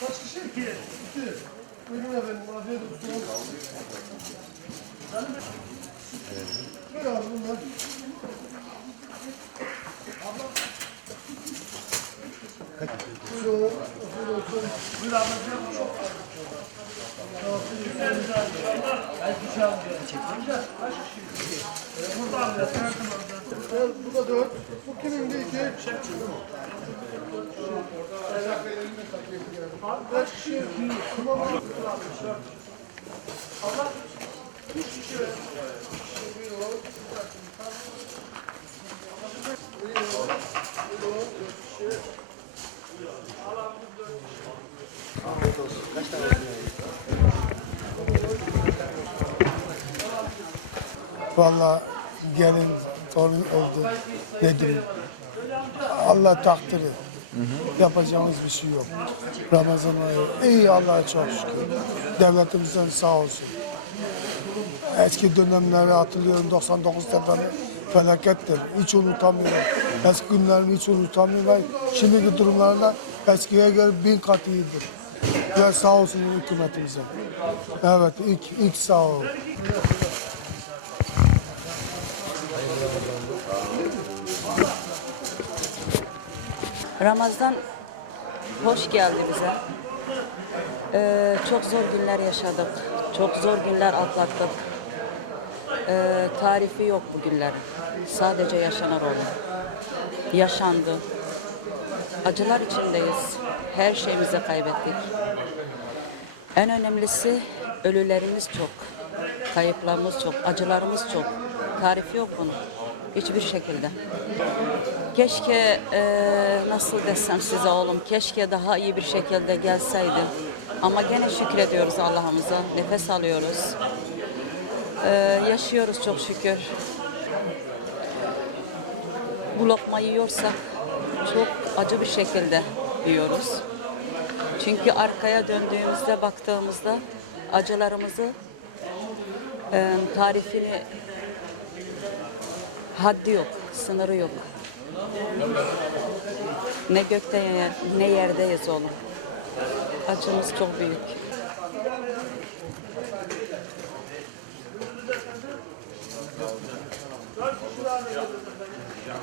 Kaç kişi? İki. İki. Buyurun efendim, afiyet olsun. Ver abi bunlar. Buyur abla. Buyur abla. Bu da dört. Bu kimin de iki? Kaç kişi? Tamam abi. Vallahi gelin torun oldu dedim. Allah takdiri. Yapacağımız bir şey yok. Ramazan ayı. İyi Allah'a çok şükür. Devletimizden sağ olsun. Eski dönemleri hatırlıyorum 99 depremi felakettir. Hiç unutamıyorum. Eski günlerimi hiç unutamıyorum. Şimdiki durumlarında eskiye göre bin kat iyidir. Ya sağ olsun hükümetimize. Evet ilk, ilk sağ ol. Ramazan hoş geldi bize. Ee, çok zor günler yaşadık. Çok zor günler atlattık. Ee, tarifi yok bu günlerin. Sadece yaşanır oldu. Yaşandı. Acılar içindeyiz. Her şeyimizi kaybettik. En önemlisi ölülerimiz çok. Kayıplarımız çok. Acılarımız çok. Tarifi yok bunun. Hiçbir şekilde. Keşke eee, nasıl desem size oğlum, keşke daha iyi bir şekilde gelseydi. Ama gene şükrediyoruz Allah'ımıza, nefes alıyoruz. Eee, yaşıyoruz çok şükür. Bu lokmayı yiyorsak çok acı bir şekilde yiyoruz. Çünkü arkaya döndüğümüzde, baktığımızda acılarımızı eee, tarifini haddi yok, sınırı yok. Ne gökte ne yerdeyiz oğlum. Acımız çok büyük.